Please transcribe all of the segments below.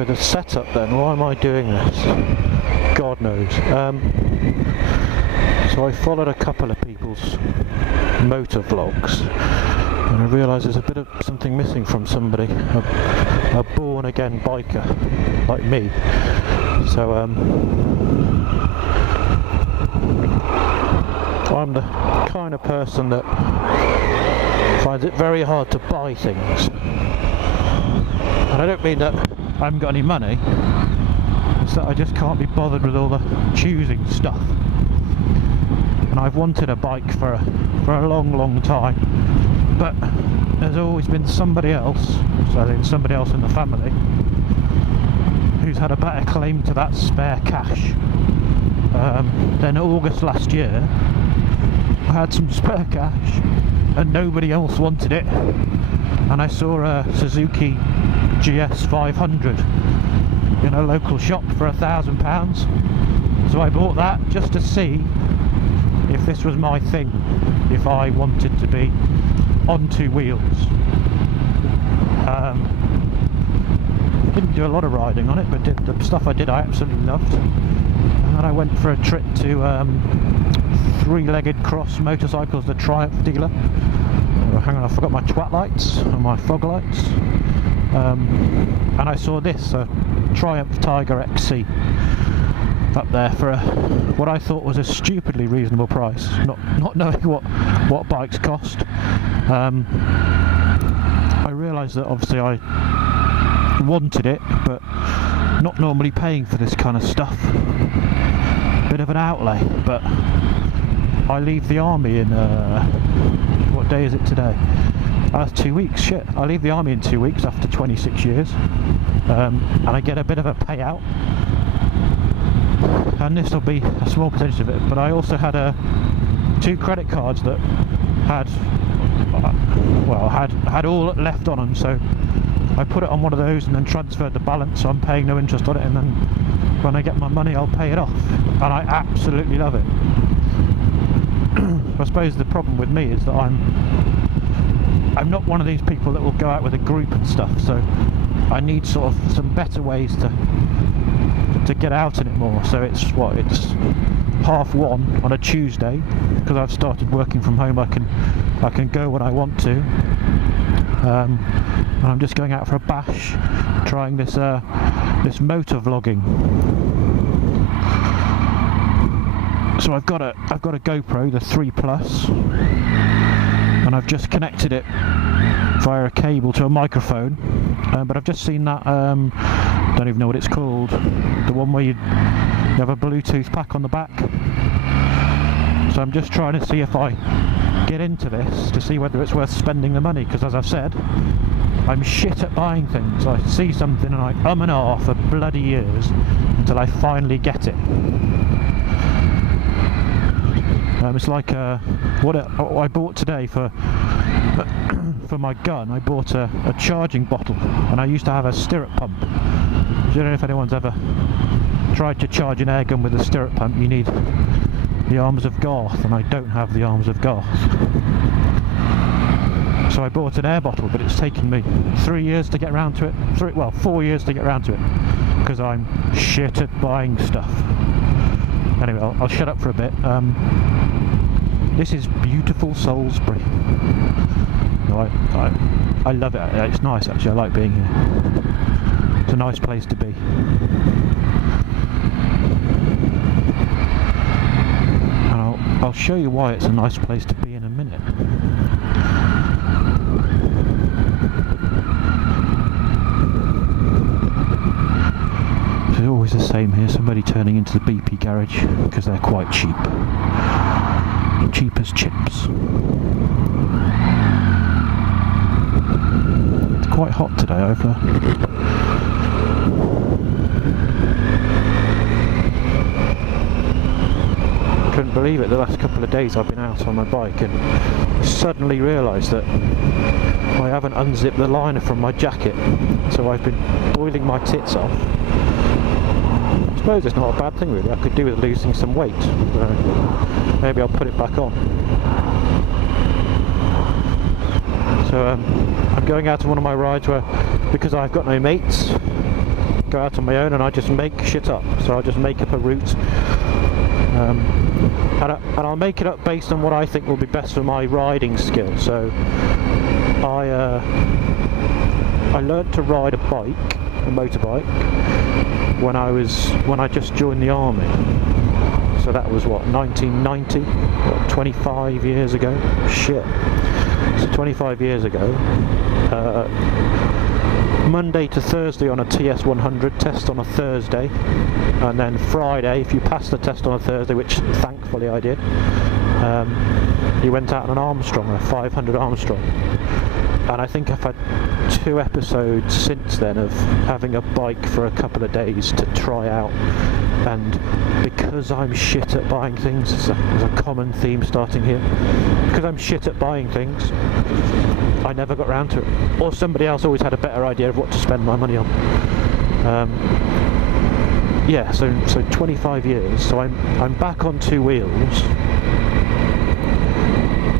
So the setup then, why am I doing this? God knows. So I followed a couple of people's motovlogs and I realised there's a bit of something missing from somebody, a born again biker like me. So I'm the kind of person that finds it very hard to buy things. And I don't mean that I haven't got any money, it's that I just can't be bothered with all the choosing stuff. And I've wanted a bike for a long time, but there's always been somebody else, so I think somebody else in the family, who's had a better claim to that spare cash. Then August last year, I had some spare cash and nobody else wanted it, and I saw a Suzuki GS 500 in a local shop for £1,000, so I bought that just to see if this was my thing, if I wanted to be on two wheels. Didn't do a lot of riding on it, but the stuff I did I absolutely loved. And then I went for a trip to three-legged cross motorcycles, the Triumph dealer. Oh, hang on, I forgot my twat lights and my fog lights. And I saw this, a Triumph Tiger XC, up there for what I thought was a stupidly reasonable price, not knowing what bikes cost. I realised that obviously I wanted it, but not normally paying for this kind of stuff. Bit of an outlay, but I leave the army in what day is it today? That's 2 weeks. Shit, I leave the army in 2 weeks after 26 years, and I get a bit of a payout. And this will be a small percentage of it, but I also had two credit cards that had all left on them, so I put it on one of those and then transferred the balance, so I'm paying no interest on it, and then when I get my money I'll pay it off, and I absolutely love it. I suppose the problem with me is that I'm not one of these people that will go out with a group and stuff, so I need sort of some better ways to get out in it more. So it's 1:30 on a Tuesday, because I've started working from home. I can go when I want to, and I'm just going out for a bash, trying this motovlogging. So I've got a GoPro, the 3 Plus, and I've just connected it via a cable to a microphone, but I've just seen that don't even know what it's called, the one where you have a Bluetooth pack on the back. So I'm just trying to see if I get into this to see whether it's worth spending the money, because as I've said, I'm shit at buying things. I see something and I and ah for bloody years until I finally get it. It's like what I bought today for my gun. I bought a charging bottle, and I used to have a stirrup pump. I don't know if anyone's ever tried to charge an air gun with a stirrup pump. You need the arms of Garth, and I don't have the arms of Garth. So I bought an air bottle, but it's taken me 3 years to get around to it. 4 years to get around to it, because I'm shit at buying stuff. Anyway, I'll shut up for a bit. This is beautiful Salisbury. I love it. It's nice actually. I like being here. It's a nice place to be. And I'll show you why it's a nice place to be in a minute. It's always the same here. Somebody turning into the BP garage because they're quite cheap. Cheap as chips. It's quite hot today over. Couldn't believe it, the last couple of days I've been out on my bike and suddenly realised that I haven't unzipped the liner from my jacket, so I've been boiling my tits off. I suppose it's not a bad thing really. I could do with losing some weight. Maybe I'll put it back on. So I'm going out on one of my rides where, because I've got no mates, go out on my own and I just make shit up. So I'll just make up a route, and I'll make it up based on what I think will be best for my riding skill. So I learnt to ride a motorbike, when I just joined the army. So that was what, 1990? What, 25 years ago? Shit. So 25 years ago. Monday to Thursday on a TS 100 test on a Thursday, and then Friday, if you passed the test on a Thursday, which thankfully I did, you went out on an Armstrong, a 500 Armstrong. And I think I've had 2 episodes since then of having a bike for a couple of days to try out, and because I'm shit at buying things, there's a common theme starting here, because I'm shit at buying things, I never got round to it, or somebody else always had a better idea of what to spend my money on. Yeah, so 25 years, so I'm back on 2 wheels,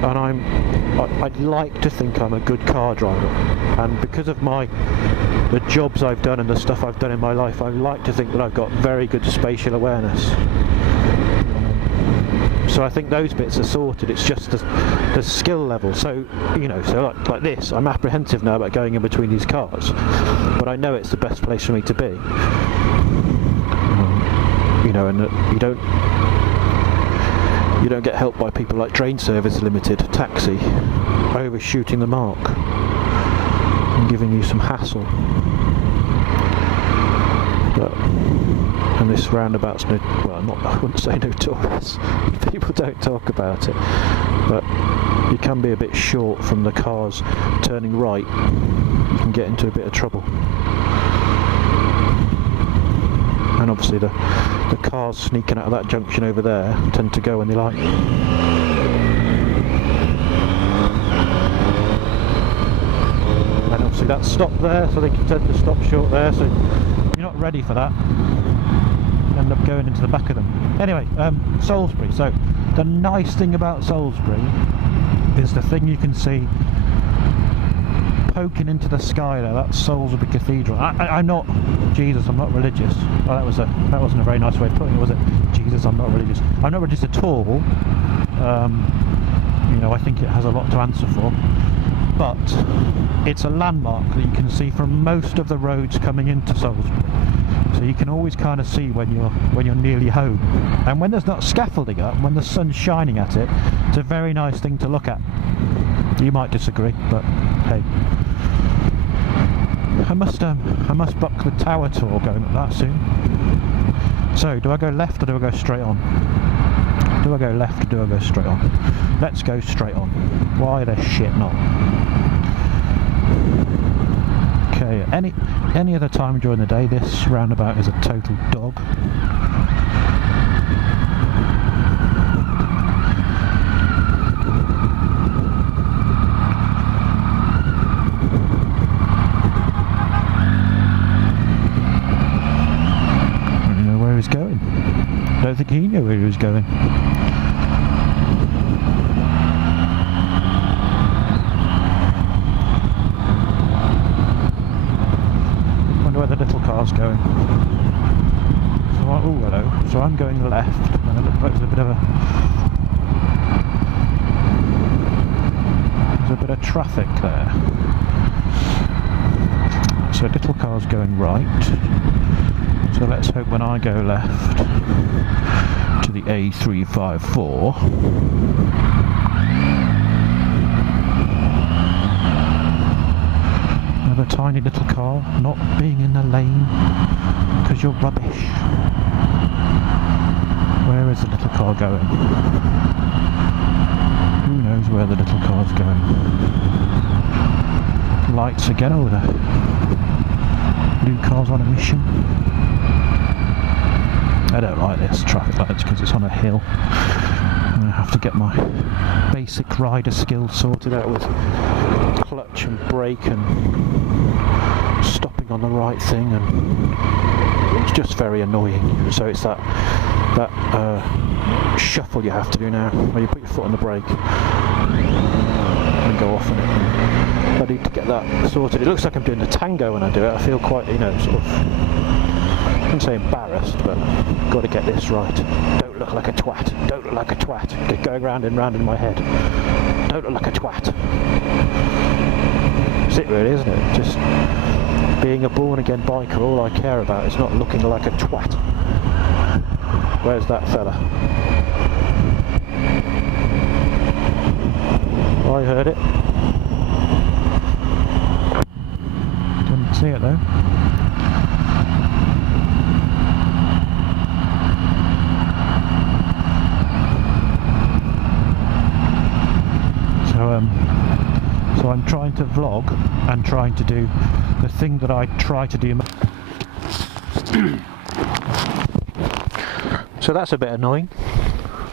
and I'd like to think I'm a good car driver, and because of the jobs I've done and the stuff I've done in my life, I like to think that I've got very good spatial awareness. So I think those bits are sorted. It's just the skill level. So so like this, I'm apprehensive now about going in between these cars, but I know it's the best place for me to be. And you don't get helped by people like Train Service Limited, Taxi, overshooting the mark and giving you some hassle. And this roundabout's I wouldn't say notorious. People don't talk about it, but you can be a bit short from the cars turning right. You can get into a bit of trouble. And obviously the cars sneaking out of that junction over there tend to go when they like. And obviously that's stopped there, so they can tend to stop short there, so you're not ready for that. End up going into the back of them. Anyway, Salisbury. So the nice thing about Salisbury is the thing you can see poking into the sky there. That's Salisbury Cathedral. I'm not religious. Well, that wasn't a very nice way of putting it, was it? Jesus, I'm not religious. I'm not religious at all. I think it has a lot to answer for, but it's a landmark that you can see from most of the roads coming into Salisbury. So you can always kind of see when you're nearly home, and when there's not scaffolding up, when the sun's shining at it, it's a very nice thing to look at. You might disagree, but hey. I must book the tower tour going at that soon. So, do I go left or do I go straight on? Do I go left or do I go straight on? Let's go straight on. Why the shit not? Okay, any other time during the day, this roundabout is a total dog. Going. I don't think he knew where he was going. Wonder where the little car's going. So, oh hello. So I'm going left, and it looks like there's a bit of traffic there. So little car's going right. So let's hope when I go left to the A354, another tiny little car not being in the lane because you're rubbish. Where is the little car going? Who knows where the little car's going? Lights again over there. New car's on a mission. I don't like this traffic lights because it's on a hill. I'm going to have to get my basic rider skills sorted out with clutch and brake and stopping on the right thing, and it's just very annoying. So it's that shuffle you have to do now, where you put your foot on the brake and go off in it. And I need to get that sorted. It looks like I'm doing the tango when I do it. I feel quite, you know, sort of, I wouldn't say embarrassed, but got to get this right. Don't look like a twat. Don't look like a twat. Just going round and round in my head. Don't look like a twat. That's it really, isn't it? Just being a born-again biker, all I care about is not looking like a twat. Where's that fella? I heard it. Didn't see it though. So I'm trying to vlog and trying to do the thing that I try to do. So that's a bit annoying.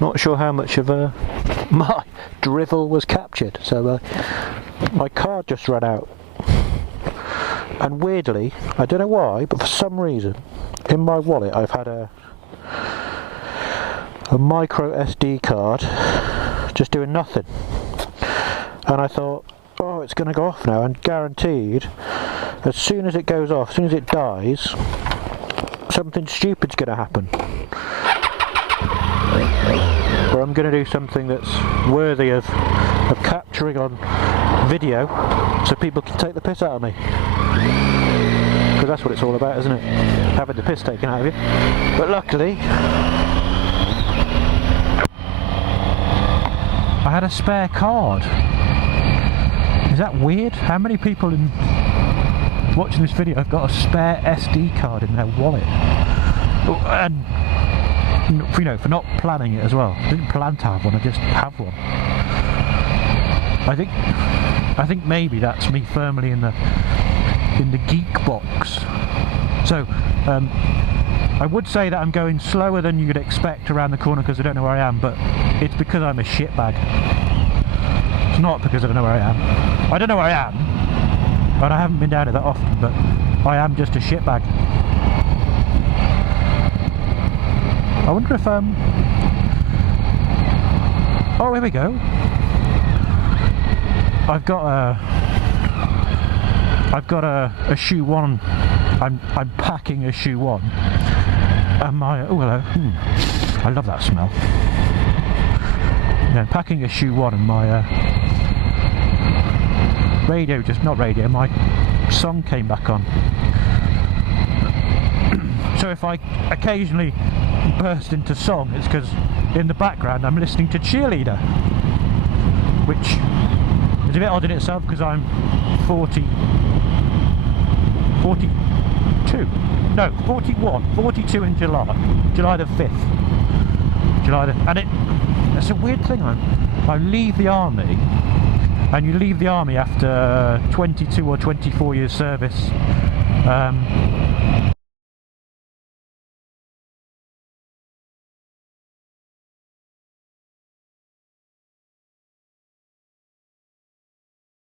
Not sure how much of my drivel was captured. So my card just ran out. And weirdly, I don't know why, but for some reason, in my wallet I've had a micro SD card just doing nothing. And I thought, oh, it's going to go off now, and guaranteed, as soon as it goes off, as soon as it dies, something stupid's going to happen. Or I'm going to do something that's worthy of capturing on video, so people can take the piss out of me. Because that's what it's all about, isn't it? Having the piss taken out of you. But luckily, I had a spare card. Is that weird? How many people watching this video have got a spare SD card in their wallet? And, you know, for not planning it as well. I didn't plan to have one, I just have one. I think maybe that's me firmly in the geek box. So, I would say that I'm going slower than you'd expect around the corner because I don't know where I am, but it's because I'm a shitbag. It's not because I don't know where I am. I don't know where I am, but I haven't been down it that often, but I am just a shitbag. I wonder if, oh, here we go. I've got a SHO1. I'm packing a SHO1. And my, oh hello, I love that smell. Yeah, I'm packing a SHO1 and my radio, my song came back on. So if I occasionally burst into song, it's because in the background I'm listening to Cheerleader, which is a bit odd in itself because I'm 42, no, 42 in July the 5th, and it's a weird thing. I leave the army, and you leave the army after 22 or 24 years service,